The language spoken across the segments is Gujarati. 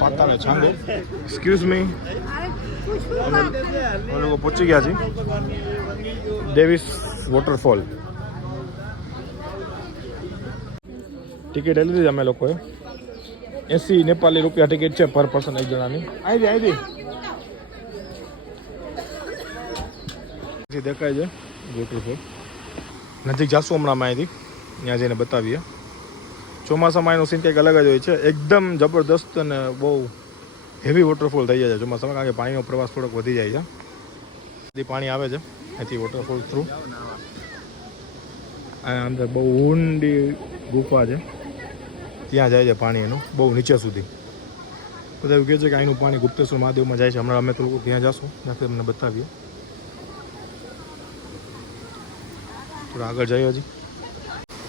પાતા ને છાંગો. એક્સક્યુઝ મી, અમે લોકો પહોંચી ગયા છીએ ડેવિસ વોટરફોલ. ટિકિટ લઈ લીધી અમે લોકોએ. 80 નેપાળી રૂપિયા ટિકિટ છે પર પર્સન, એક જણાની. આવી દેખાય છે વોટરફોલ. નજીક જાશું હમણાં અમે અહીંથી, ત્યાં જઈને બતાવીએ. ચોમાસામાં એનો સીન કંઈક અલગ જ હોય છે, એકદમ જબરદસ્ત અને બહુ હેવી વોટરફોલ થઈ જાય છે ચોમાસામાં, કારણ કે પાણીનો પ્રવાસ થોડોક વધી જાય છે. પાણી આવે છે અહીંથી વોટરફોલ થ્રુ. અંદર બહુ ઊંડી ગુફા છે, ત્યાં જાય છે પાણી એનું બહુ નીચે સુધી. બધા એવું કહે છે કે અહીંનું પાણી ગુપ્તેશ્વર મહાદેવમાં જાય છે. હમણાં અમે થોડુંક ત્યાં જઈશું, ત્યાંથી તમને બતાવીએ. થોડા આગળ જઈએ હજી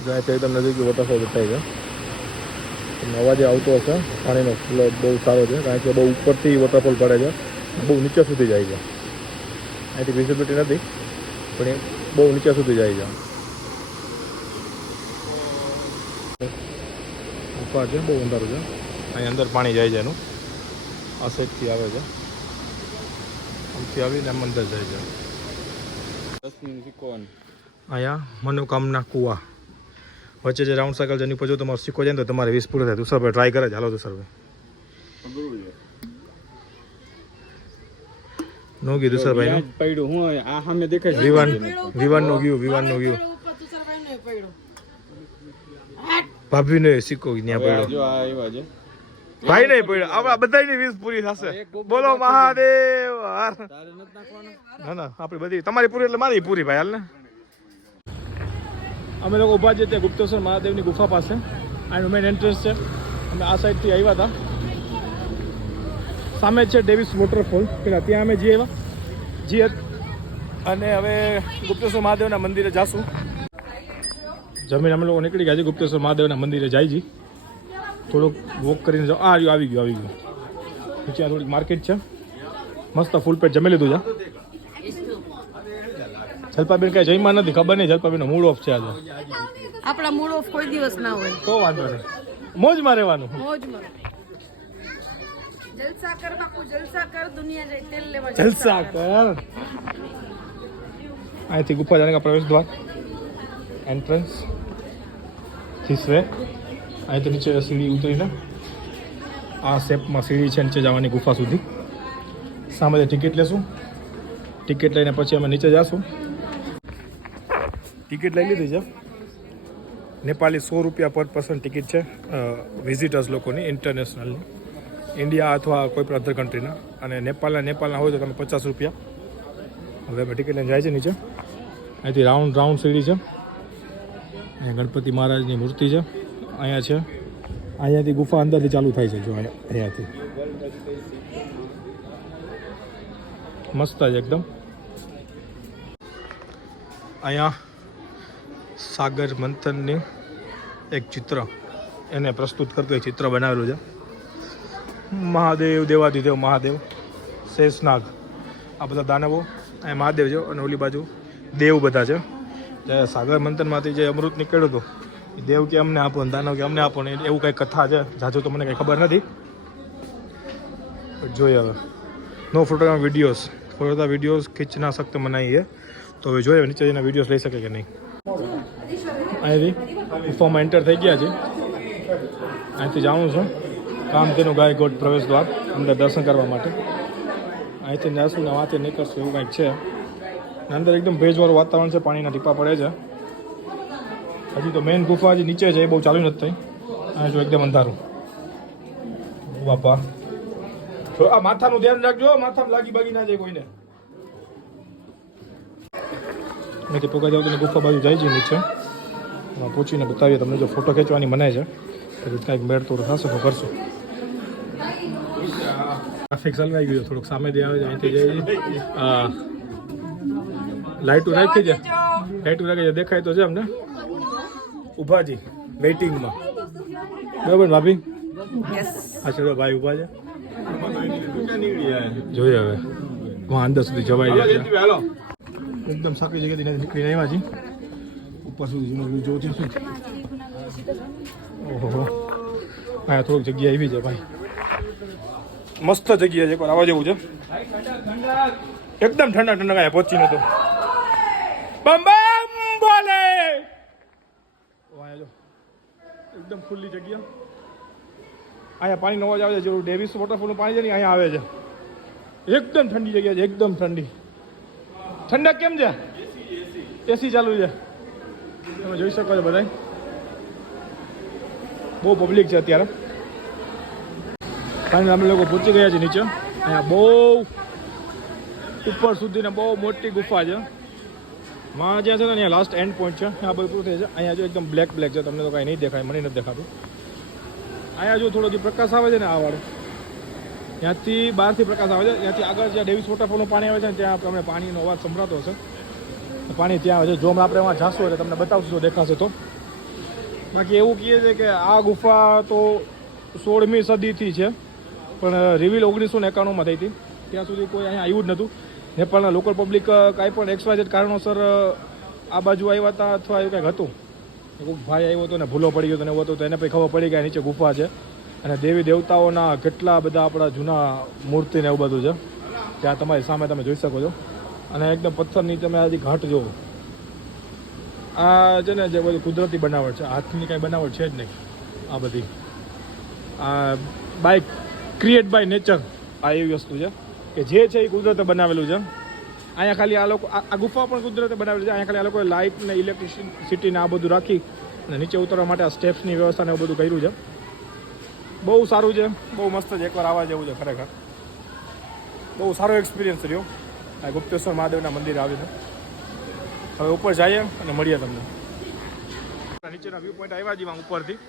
જાય તો એકદમ નજીક વોટરફોલ બતાવી છે. તમને અવાજ આવતો હશે. પાણીનો ફ્લો બહુ સારો છે, કારણ કે બહુ ઉપરથી વોટરફોલ પડે છે, બહુ નીચે સુધી જાય છે. અહીંથી વિઝિબિલિટી નથી પણ એ બહુ નીચે સુધી જાય છે. ગુફા છે, બહુ ઊંડારું છે. અહીં અંદર પાણી જાય છે એનું. આ સાઈડથી આવે છે, આમથી આવીને આમ અંદર જાય છે. અહીંયા મનોકામના કુવા વચ્ચે જે રાઉન્ડ સર્કલ જેની ઉપર જો તમારો સિક્કો જાય ને તો તમારે 20 પૂરો થાય. તુષારભાઈ ટ્રાય કરે છે. હાલો તુષારભાઈ. નો ગયું તુષારભાઈ પડ્યું. હું આ સામે દેખાય વિવાન નો ગયું. ભાભી નો સિક્કો ત્યાં પડ્યો. ભાઈ નહીં પડ્યો. આપણા બધાની 20 પૂરી થશે. બોલો મહાદેવ. ના આપણી બધી તમારી પૂરી એટલે મારી પૂરી ભાઈ. હાલ ને અમે લોકો ઊભા છીએ ત્યાં ગુપ્તેશ્વર મહાદેવની ગુફા પાસે. આનું મેઇન એન્ટ્રન્સ છે. અમે આ સાઈડથી આવ્યા હતા. સામે છે ડેવિસ વોટરફોલ. પેલા ત્યાં અમે જઈએ અને હવે ગુપ્તેશ્વર મહાદેવના મંદિરે જાશું. જમીન અમે લોકો નીકળી ગયા છે. ગુપ્તેશ્વર મહાદેવના મંદિરે જાય છે. થોડુંક વોક કરીને જાઓ. આવી ગયું નીચે થોડીક માર્કેટ છે. મસ્ત ફૂલ પેટ જમી લીધું છે. જલપાબેન કઈ જઈમાં નથી, ખબર નહીં. જલપાબેન નો મૂડ ઓફ છે આજે. આપણા મૂડ ઓફ કોઈ દિવસ ના હોય તો વાંધો નહીં, મોજમાં રહેવાનું. મોજમાં જલસા કર બાપુ, જલસા કર. દુનિયા જાય તેલ લેવા જલસા કર. અહીંથી ગુફા જાને કા પ્રવેશ દ્વાર, એન્ટ્રન્સ ધીસ વે. અહીંથી નીચે સીડી ઉતરીને આ શેપમાં સીડી છે નીચે જવાની ગુફા સુધી. સામે ટિકિટ લેશું. ટિકિટ લઈને પછી અમે નીચે જઈશું. ટિકિટ લઈ લીધી છે. નેપાળી 100 રૂપિયા પર પર્સન ટિકિટ છે વિઝિટર્સ લોકોની, ઇન્ટરનેશનલની, ઇન્ડિયા અથવા કોઈ પણ અધર કન્ટ્રીના. અને નેપાળના હોય તો તમે 50 રૂપિયા. હવે અમે ટિકિટ લઈને જાય છે નીચે. અહીંથી રાઉન્ડ સીડી છે. અહીંયા ગણપતિ મહારાજની મૂર્તિ છે. અહીંયા છે. અહીંયાથી ગુફા અંદરથી ચાલુ થાય છે. જો અહીંયાથી મસ્ત છે એકદમ. અહીંયા સાગર મંથનની એક ચિત્ર એને પ્રસ્તુત કરતું એક ચિત્ર બનાવેલું છે. મહાદેવ, દેવાધિદેવ મહાદેવ, શેષનાગ, આ બધા દાનવો. અહીંયા મહાદેવ છે અને ઓલી બાજુ દેવ બધા છે. જે સાગર મંથનમાંથી જે અમૃત નીકળ્યું હતું એ દેવ કે અમને આપો ને દાનવ કે અમને આપો ને એવું કંઈ કથા છે. જાજુ તો મને કંઈ ખબર નથી. જોઈએ હવે. નો ફોટોગ્રાફ वीडियोस खींच ना सकते मनाई है. तो હવે જોઈએ નીચે જઈને વિડીયોઝ લઈ શકે કે નહીં. અહીંથી ગુફામાં એન્ટર થઈ ગયા છે. અહીંથી જાણું છું કામધેનુ ગાય ગોટ પ્રવેશ દ્વાર અંદર દર્શન કરવા માટે. અહીંથી જઈશું ને વાંચે નીકળશું એવું કંઈક છે. અંદર એકદમ ભેજવાળું વાતાવરણ છે. પાણીના ટીપા પડે છે. હજી તો મેઇન ગુફા હજી નીચે છે, એ બહુ ચાલુ નથી થઈ. અહીં જો એકદમ અંધારું. બાપા આ માથાનું ધ્યાન રાખજો, માથામાં લાગી બાગી ના જાય કોઈને. અહીંથી પોગા જાવ તો ગુફા બાજુ જાય છે નીચે. પૂછીને બતાવીએ તમને. જો ફોટો ખેંચવાની મને છે તો કાંઈક મેળ તો થશે તો કરશું. ટ્રાફિક સલવાઈ ગયું થોડુંક સામેથી આવે છે. અહીંથી જાય લાઇટો રાખી છે. દેખાય તો છે અમને. ઊભા છે વેઇટિંગમાં. બરાબર ભાભી? અચ્છા ભાઈ ઊભા છે. જોઈએ હવે અંદર સુધી જવાય જાય. એકદમ સારી જગ્યાથી નીકળીને આવ્યા છીએ. ઉપર સુધી જોવું છે શું. ઓહો હા થોડીક જગ્યા એવી છે ભાઈ, મસ્ત જગ્યા છે, એકવાર આવવા જેવું છે. એકદમ ઠંડા ઠંડા અહીંયા પહોંચી નતો. બમ બમ બોલે જો એકદમ ખુલ્લી જગ્યા. અહીંયા પાણીનો અવાજ આવે છે, જેવું ડેવિસ વોટરફોલનું પાણી છે ને અહીંયા આવે છે. એકદમ ઠંડી જગ્યા છે, એકદમ ઠંડી. ઠંડક કેમ છે? એસી ચાલુ છે, તમે જોઈ શકો છો બધા. બહુ પબ્લિક છે અત્યારે. ફાઇનલ અમે લોકો પહોંચી ગયા છે નીચે. અહીંયા બહુ ઉપર સુધીને બહુ મોટી ગુફા છે. માં જ્યાં છે ને અહીંયા લાસ્ટ એન્ડ પોઈન્ટ છે, આ બધું પૂરું થાય છે. અહીંયા જો એકદમ બ્લેક બ્લેક છે, તમને તો કાંઈ નહીં દેખાય, મને નથી દેખાતું. અહીંયા જો થોડો જે પ્રકાશ આવે છે ને આ વાળો, ત્યાંથી બહારથી પ્રકાશ આવે છે. ત્યાંથી આગળ જ્યાં ડેવિસ વોટરફોલનું પાણી આવે છે ને ત્યાં તમને પાણીનો અવાજ સંભળાતો હશે. પાણી ત્યાં આવે છે. જો આપણે એમાં જાશું એટલે તમને બતાવશું જો દેખાશે તો. બાકી એવું કહે છે કે આ ગુફા તો 16મી સદીથી છે, પણ રિવીલ 1991માં થઈ હતી. ત્યાં સુધી કોઈ અહીંયા આવ્યું જ નહોતું. નેપાળના લોકલ પબ્લિક કાંઈ પણ XYZ કારણોસર આ બાજુ આવ્યા હતા અથવા એવું કંઈક હતું. કોઈ ભાઈ આવ્યો હતો ને ભૂલો પડી ગયો હતો ને એવું હતું, તો એને પછી ખબર પડી કે નીચે ગુફા છે અને દેવી દેવતાઓના કેટલા બધા આપણા જૂના મૂર્તિ ને એવું બધું છે. ત્યાં તમારી સામે તમે જોઈ શકો છો. અને એકદમ પથ્થરની તમે હજી ઘાટ જોવો. આ છે ને જે બધી કુદરતી બનાવટ છે, હાથની કાંઈ બનાવટ છે જ નહીં. આ બધી આ બાય ક્રિએટ બાય નેચર, આ એવી વસ્તુ છે કે જે છે એ કુદરતે બનાવેલું છે. અહીંયા ખાલી આ લોકો આ ગુફા પણ કુદરતે બનાવેલી છે. અહીંયા ખાલી આ લોકોએ લાઇટ ને ઇલેક્ટ્રિસિટી ને આ બધું રાખી અને નીચે ઉતરવા માટે આ સ્ટેપ્સની વ્યવસ્થા ને એવું બધું કર્યું છે. બહુ સારું છે, બહુ મસ્ત છે. એકવાર આવવા જેવું છે ખરેખર. બહુ સારો એક્સપિરિયન્સ રહ્યો આ ગુપ્તેશ્વર મહાદેવના મંદિરે આવીને. હવે ઉપર જઈએ અને મળીએ તમને. નીચેના વ્યૂ પોઈન્ટ આવ્યા છીએ ઉપરથી.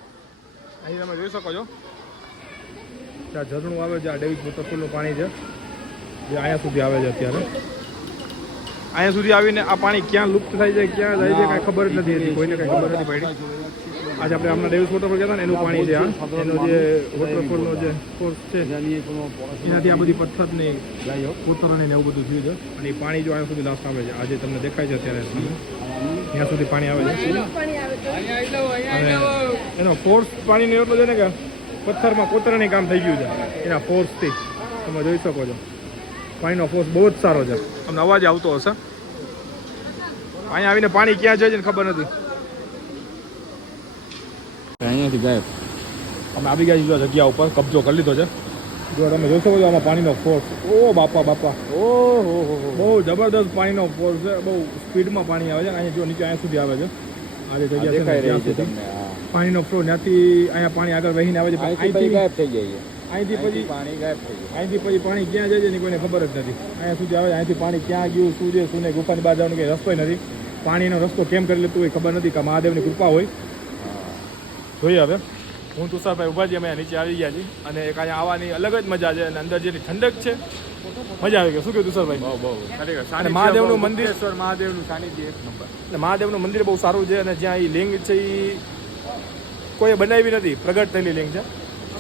અહીં તમે જોઈ શકો છો ત્યાં ઝરણું આવે છે. આ ડેવિસ વોટરફોલનું પાણી છે જે અહીંયા સુધી આવે છે. અત્યારે અહીંયા સુધી આવીને આ પાણી ક્યાં લુપ્ત થાય છે, ક્યાં જાય છે, કાંઈ ખબર જ નથી હતી. કોઈને કાંઈ ખબર નથી પડી. આજે આપણે હમણાં ડેવિસ વોટરફોલ ગયા હતા ને એનું પાણી છે. એનો જે વોટરફોલનો જે ફોર્સ છે એનાથી આ બધી પથ્થરની કોતરણી ને એવું બધું થયું છે. અને એ પાણી જો અહીંયા સુધી લાસ્ટ આવે છે. આજે તમને દેખાય છે અત્યારે ત્યાં સુધી પાણી આવે છે. અને એનો ફોર્સ પાણીનો એટલો છે ને કે પથ્થરમાં કોતરણી કામ થઈ ગયું છે એના ફોર્સથી. તમે જોઈ શકો છો પાણીનો ફોર્સ બહુ જ સારો છે. તમને અવાજ આવતો હશે. અહીંયા આવીને પાણી ક્યાં જાય છે ખબર નથી. અહીંયાથી ગાયબ. અમે આવી ગયા છીએ જગ્યા ઉપર, કબજો કરી લીધો છે. જો તમે જોઈ શકો છો આમાં પાણીનો ફોર્સ. ઓ બાપા બાપા, ઓહો બહુ જબરદસ્ત પાણીનો ફોર્સ છે. બહુ સ્પીડમાં પાણી આવે છે. અહીંયા જો નીચે અહીંયા સુધી આવે છે. આ જે જગ્યા છે ત્યાં સુધી પાણીનો ફ્લો ત્યાંથી અહીંયા પાણી આગળ વહીને આવે છે. અહીંથી ગાયબ થઈ જાય. અહીંથી પછી પાણી ગાયબ થઈ જાય. અહીંથી પછી પાણી ક્યાં જાય છે ને કોઈને ખબર જ નથી. અહીંયા સુધી આવે. અહીંથી પાણી ક્યાં ગયું, શું છે શું નહીં, ગુફાની બહાર જવાનો કંઈ રસ્તો નથી. પાણીનો રસ્તો કેમ કરી લેતું હોય ખબર નથી. કે મહાદેવની કૃપા હોય. જોઈએ હવે. હું તુષારભાઈ ઉભા છીએ, અમે નીચે આવી ગયા છીએ. અને એક અહીંયા આવવાની અલગ જ મજા છે. અને અંદર જેની ઠંડક છે મજા આવી ગઈ. શું કહ્યું તુષારભાઈ? બહુ ખરેખર. અને મહાદેવનું મંદિર, મહાદેવનું સાનિધ્ય એક નંબર. એટલે મહાદેવનું મંદિર બહુ સારું છે. અને જ્યાં એ લિંગ છે એ કોઈએ બનાવી નથી, પ્રગટ થયેલી લિંગ છે.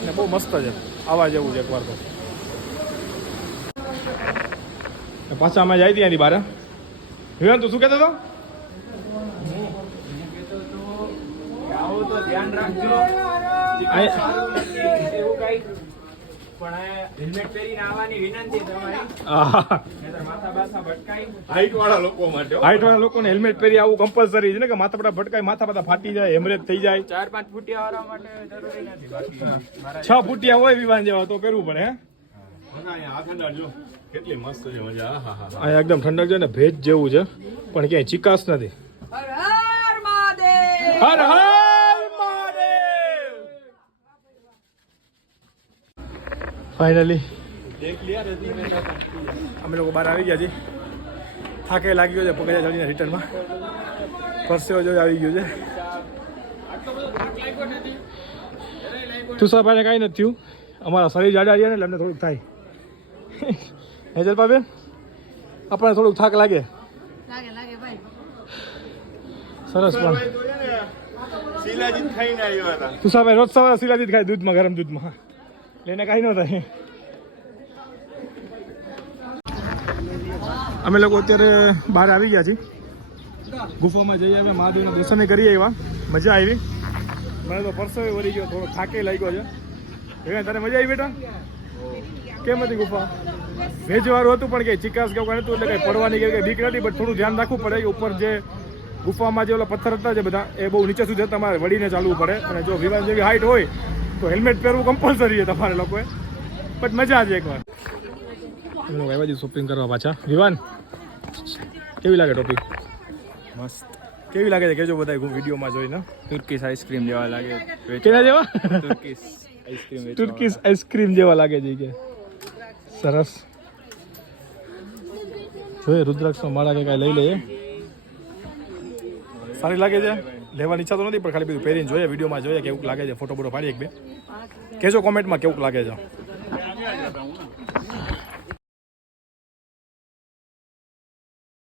અને બહુ મસ્ત છે. આવવા જેવું છે એકવાર તો. પાછા અમે જાય ત્યાંથી બહાર. વિવાન તું શું કહેતો હતો? આવો તો ધ્યાન રાખજો. એવું કઈ પણ હેલ્મેટ પહેરીને આવવાની વિનંતી તમારી. માથા બાથા ભટકાઈ. હાઈટ વાળા લોકો માટે. હાઈટ વાળા લોકોને હેલ્મેટ પહેરી આવવું કમ્પલસરી છે ને, કે માથા બધા ભટકાય, માથા બધા ફાટી જાય, હેમરેજ થઈ જાય. 4-5 ફૂટિયા વાળા માટે જરૂરી નથી. બાકી 6 ફૂટિયા હોય વિવાન જેવા તો પહેરવું પડે. હે કેટલી મસ્ત છે મજા. અહીંયા એકદમ ઠંડક છે ને ભેજ જેવું છે, પણ ક્યાંય ચિકાસ નથી. હર હર મહાદેવ. હર હર મહાદેવ. ફાઇનલી અમે લોકો બહાર આવી ગયા છીએ. થાકે લાગી ગયો છે પગજા ચડીને રિટર્નમાં. પરસેવો જો આવી ગયો છે. તુષારભાઈને કાંઈ નથી થયું. અમારા શરીર જાડા રહ્યા ને એટલે અમને થોડુંક થાય. હે જલપાબેન, આપણને થોડુંક થાક લાગે. લાગે લાગે ભાઈ. સરસ. પણ શિલાજીત ખાઈને આવ્યા હતા. તુષારભાઈ રોજ સવારે શિલાજીત ખાય દૂધમાં, ગરમ દૂધમાં. લઈને કાંઈ ન થાય. અમે લોકો અત્યારે બહાર આવી ગયા છીએ. ગુફામાં જઈ આવ્યા, મહાદેવના દર્શન કરી આવ્યા. મજા આવી. મને તો પરસેવો વળી ગયો, થોડો થાકે લાગ્યો છે. વિવાન તને મજા આવી બેટા કેમ હતી ગુફા ભેજવાળું હતું પણ કંઈ ચિકાસ કે એવું નતું એટલે કંઈ પડવાની કે બીક નથી બટ થોડું ધ્યાન રાખવું પડે કે ઉપર જે ગુફામાં જે ઓલા પથ્થર હતા જે બધા એ બહુ નીચે સુધી તમારે વળીને ચાલવું પડે અને જો વિવાન જેવી હાઈટ હોય તો હેલ્મેટ પહેરવું કમ્પલસરી છે તમારે લોકોએ બટ મજા આજે એકવાર અમે લોકો આવ્યા શોપિંગ કરવા પાછા વિવાન કેવી લાગે ટોપિક મસ્ત કેવી લાગે છે કેજો બધા વિડીયોમાં જોઈને તુર્કીશ આઈસ્ક્રીમ જેવા લાગે કેના જેવા તુર્કીશ આઈસ્ક્રીમ તુર્કીશ આઈસ્ક્રીમ જેવા લાગે છે કે સરસ જોઈએ રુદ્રાક્ષનો માળા કે કાંઈ લઈ લઈએ સારી લાગે છે લેવાની ઈચ્છા તો નથી પણ ખાલી બધું પહેરીને જોઈએ વિડીયોમાં જોઈએ કેવું લાગે છે ફોટો બોટો પાડી એક બે કહેજો કોમેન્ટમાં કેવું લાગે છે